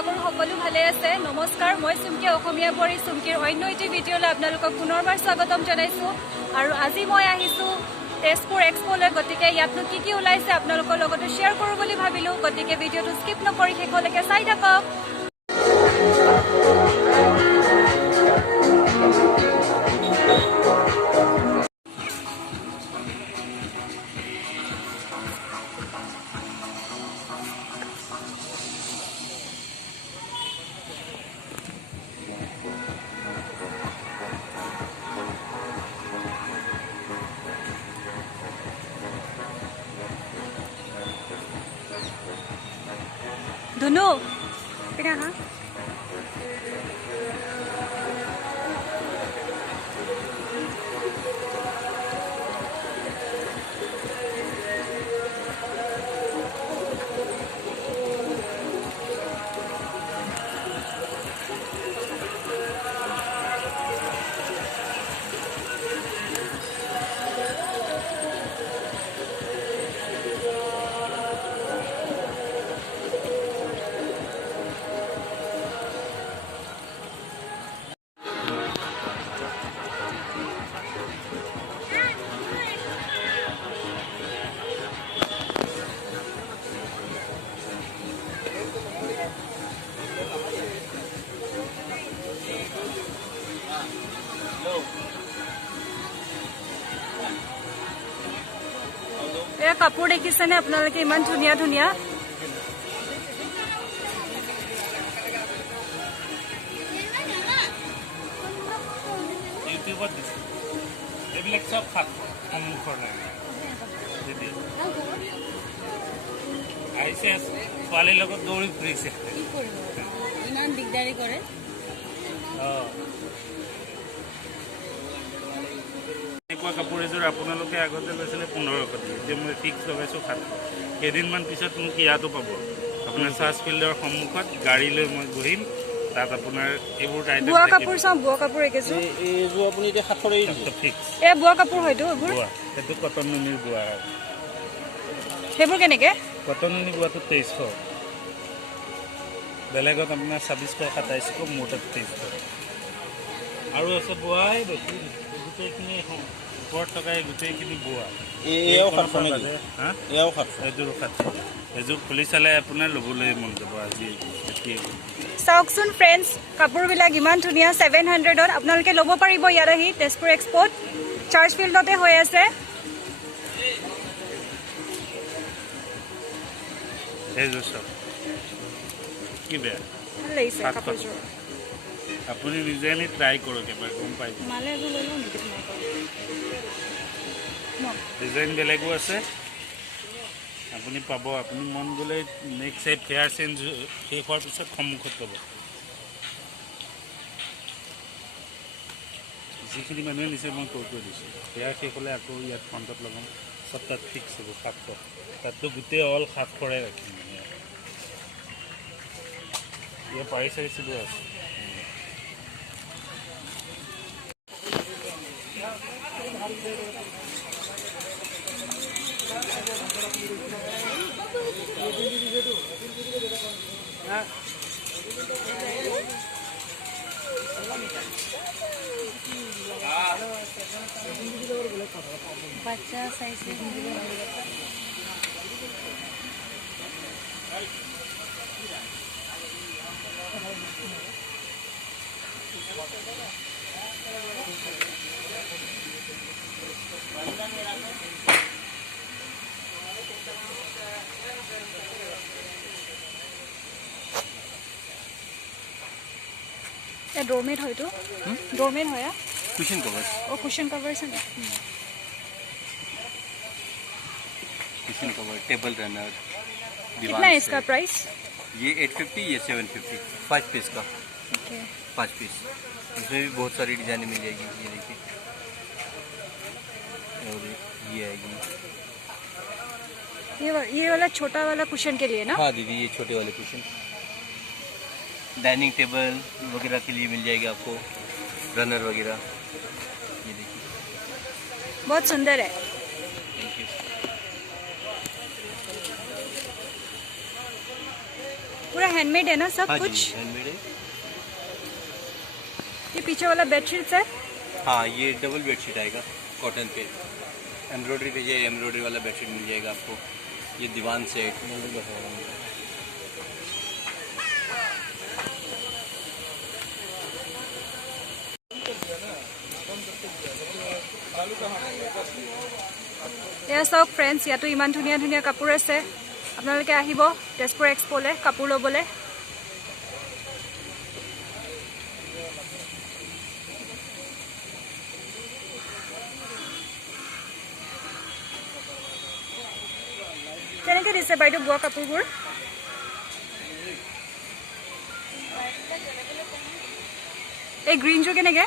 आशा करूँ सकलो भाले आछे। नमस्कार, मैं चुमकी अखमिया परी चुमकीर अन्य एटी भिडिओले आपनालोকক पुनर्बार स्वागतम जनाइছো। आरु আজি मैं आहिছো तेजपुर एक्सपोले, गतिके यातनो की ओलाइছে आपनालोকৰ লগতে शेयर करू বুলি भाबिलो। गतिके भिडिओটো स्किप नकरि शेषলৈকে চাই থাকক। धुनु पिना हाँ এয়া কাপোৰ দেখিছেনে আপোনালোকে ইমান ধুনীয়া ধুনীয়া। ইউটিউবত দিছে এইবিলাক সব সন্মুখৰ নাই আহিছে ছোৱালীৰ লগত দৌৰি ফুৰিছে। ইমান দিগদাৰি কৰে। এনেকুৱা কাপোৰ এযোৰ আপোনালোকে আগতে লৈছিলে 1500 টকা, এতিয়া মই ফিক্স লগাইছোঁ 700। কেইদিনমান পিছত মোক ইয়াতো পাব আপোনাৰ চাৰ্চ ফিল্ডৰ সন্মুখত গাড়ী লৈ মই বহিম, তাত আপোনাৰ এইবোৰ বোৱা কাপোৰ চাওঁ। বোৱা কাপোৰ এইকেইযোৰ এইযোৰ আপুনি এতিয়া 700 ফিক্স। এই বোৱা কাপোৰ হয়তো এইবোৰ? সেইটো কটন নুনিৰ বোৱা। সেইবোৰ কেনেকৈ? কটন নুনি বোৱাটো 2300, বেলেগত আপোনাৰ 2600 2700, মোৰ তাত 2300। আৰু আছে বোৱাই বেছি গোটেইখিনি ওপৰত টকাই গোটেইখিনি বোৱা। এইযোৰ 700, এইযোৰ খুলি চালে আপোনাৰ ল'বলৈ মন যাব। আজি চাওকচোন ফ্ৰেণ্ডছ, কাপোৰবিলাক ইমান ধুনীয়া। 700ত আপোনালোকে ল'ব পাৰিব ইয়াত আহি। তেজপুৰ এক্সপ'ত চাৰ্চ ফিল্ডতে হৈ আছে। এইযোৰ চাওক কি বেয়া, ভাল লাগিছে কাপোৰযোৰ। আপুনি নিজে আনি ট্ৰাই কৰক এবাৰ, গম পাই যাব। মালে এযোৰ লৈ লওঁ নেকি? ডিজাইন বেলেগো আছে, আপুনি পাব। আপুনি মন গ'লে নেক্সট ফেয়াৰ চেঞ্জ শেষ হোৱাৰ পিছত সন্মুখত পাব। যিখিনি মানুহে নিছে মই কৈ দিছোঁ, ফেয়াৰ শেষ হ'লে আকৌ ইয়াত ফ্ৰণ্টত লগাম, চব তাত ফিক্স হ'ব 700। তাততো গোটেই অল 700ৰে ৰাখিম। মানে ইয়াৰ পাৰি চাইছিলোঁ আছে। बच्चा साइज में डोरमेट है तो डोरमेट है या कुशन कवर्स। और कुशन कवर्स है ना, कुशन कवर, टेबल रनर। कितना है इसका प्राइस? ये 850, ये 750, 5 पीस का। Okay 5 piece. इसमें भी बहुत सारी डिजाइनें मिल जाएगी। ये देखिए, और ये आएगी। ये वाला छोटा वाला कुशन के लिए ना? हाँ दीदी, ये छोटे वाले कुशन डाइनिंग टेबल वगैरह के लिए मिल जाएगी आपको, रनर वगैरह। ये देखिए, बहुत सुंदर है। Thank you. पूरा हैंडमेड है ना सब हाँ कुछ? जी हैंडमेड है। ये पीछे वाला बेडशीट है? हाँ ये डबल बेडशीट आएगा कॉटन पे, एम्ब्रॉयडरी पे, ये एम्ब्रॉयडरी वाला बेडशीट मिल जाएगा आपको। ये दीवान सेट এয়া চাওক ফ্ৰেণ্ডছ, ইয়াতো ইমান ধুনীয়া ধুনীয়া কাপোৰ আছে। আপোনালোকে আহিব তেজপুৰ এক্সপ'লৈ কাপোৰ ল'বলৈ। কেনেকৈ দিছে বাইদেউ বোৱা কাপোৰবোৰ? এই গ্ৰীণযোৰ কেনেকৈ?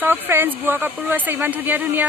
চাওক ফ্ৰেণ্ডছ, বোৱা কাপোৰো আছে ইমান ধুনীয়া ধুনীয়া।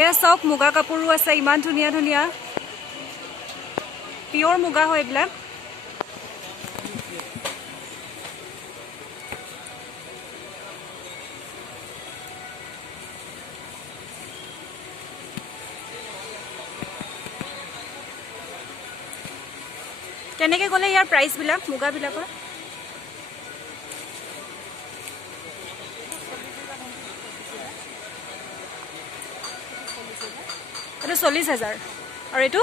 এয়া চাওক মুগা কাপোৰো আছে ইমান ধুনীয়া ধুনীয়া, পিয়ৰ মুগা হয় এইবিলাক। কেনেকৈ ক'লে ইয়াৰ প্ৰাইচবিলাক মুগাবিলাকৰ? এইটো 40,000 আৰু এইটো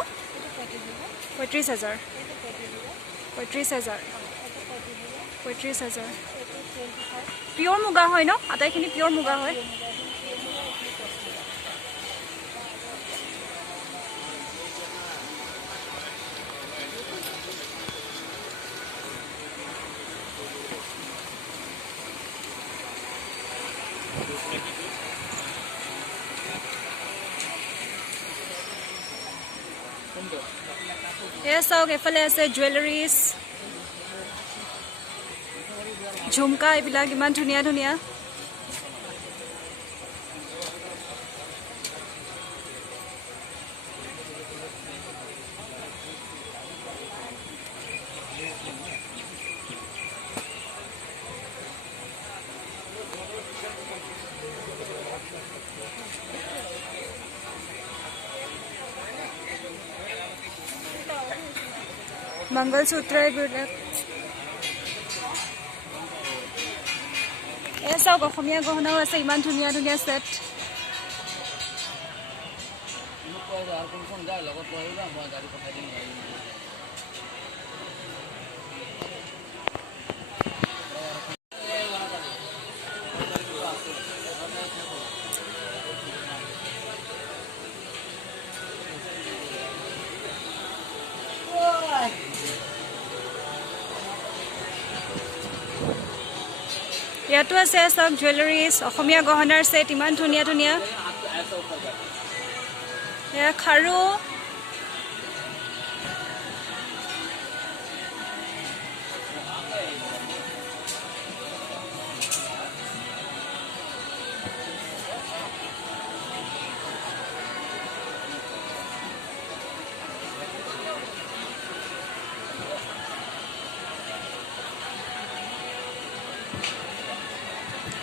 35,000, 35,000, 35,000। পিয়ৰ মুগা হয় ন? আটাইখিনি পিয়ৰ মুগা হয়। এয়া চাওক এফালে আছে জুৱেলাৰিজ, ঝুমকা, এইবিলাক ইমান ধুনীয়া ধুনীয়া। मंगलसूत्र এইবিলাক। এয়া চাওক অসমীয়া গহনাও আছে ইমান ধুনীয়া ধুনীয়া সেট। ইয়াতো আছে চাওক জুৱেলাৰিজ, অসমীয়া গহনাৰ সেট ইমান ধুনীয়া ধুনীয়া। এয়া খাৰু,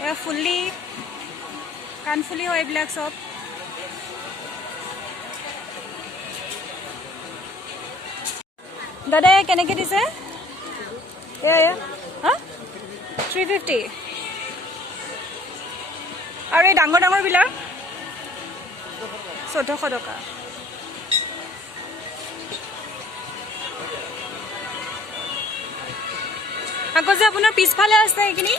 এয়া ফুল্লি, কাণফুলি হয় এইবিলাক চব। দাদা কেনেকৈ দিছে? এয়া হা 350। আৰু এই ডাঙৰ ডাঙৰবিলাক 1400 টকা। আকৌ যে আপোনাৰ পিছফালে আছে এইখিনি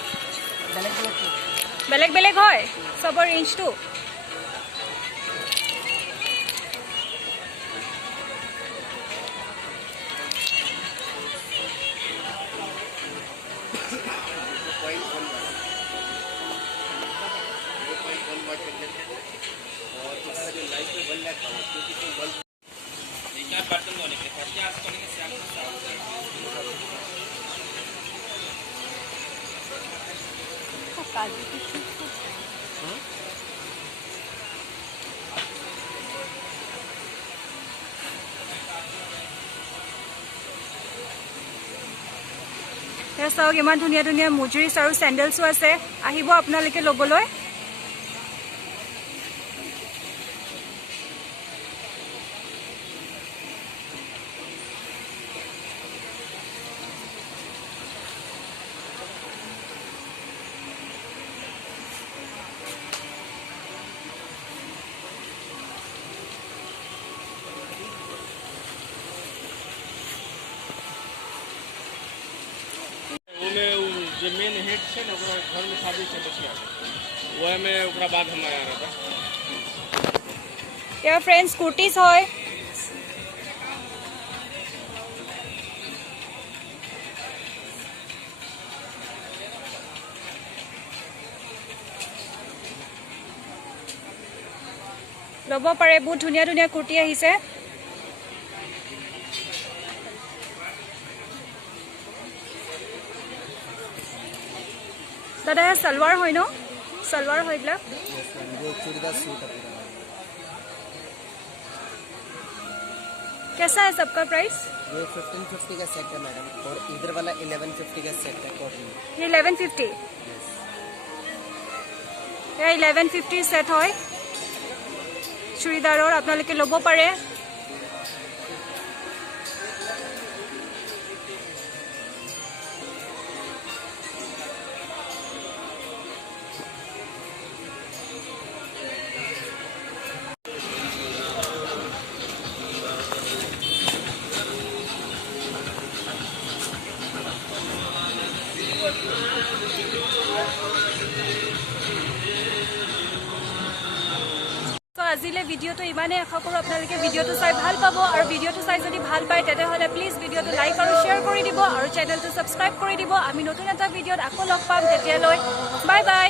বেলেগ বেলেগ হয় চবৰ ৰেঞ্জটো। চাওক ইমান ধুনীয়া ধুনীয়া মুজুৰিছ আৰু চেণ্ডেলছো আছে, আহিব আপোনালোকে ল'বলৈ। जो मेन हेड से ना घर में शादी से बचिया वह में ओकरा बाद हमारा आ रहा था। ইয়াৰ ফ্ৰেণ্ডছ কুৰ্টিজ হয়। ল'ব পাৰে, বহুত ধুনীয়া ধুনীয়া কুৰ্তি আহিছে। दादा सलवार है न, सलवार है ये चूड़ीदार सूट है। कैसा है सबका प्राइस? ये 1550 का सेट है मैडम, और इधर वाला 1150 का सेट है कॉटन। ये 1150 ये 1150 सेट है चूड़ीदार, और आपनालोके लब पारे। আজিলে ভিডিঅ'টো ইমানেই, আশা কৰোঁ আপোনালোকে ভিডিঅ'টো চাই ভাল পাব, আৰু ভিডিঅ'টো চাই যদি ভাল পায় তেতিয়াহ'লে প্লিজ ভিডিঅ'টো লাইক আৰু শ্বেয়াৰ কৰি দিব, আৰু চেনেলটো ছাবস্ক্ৰাইব কৰি দিব। আমি নতুন এটা ভিডিঅ'ত আকৌ লগ পাম, তেতিয়ালৈ বাই বাই।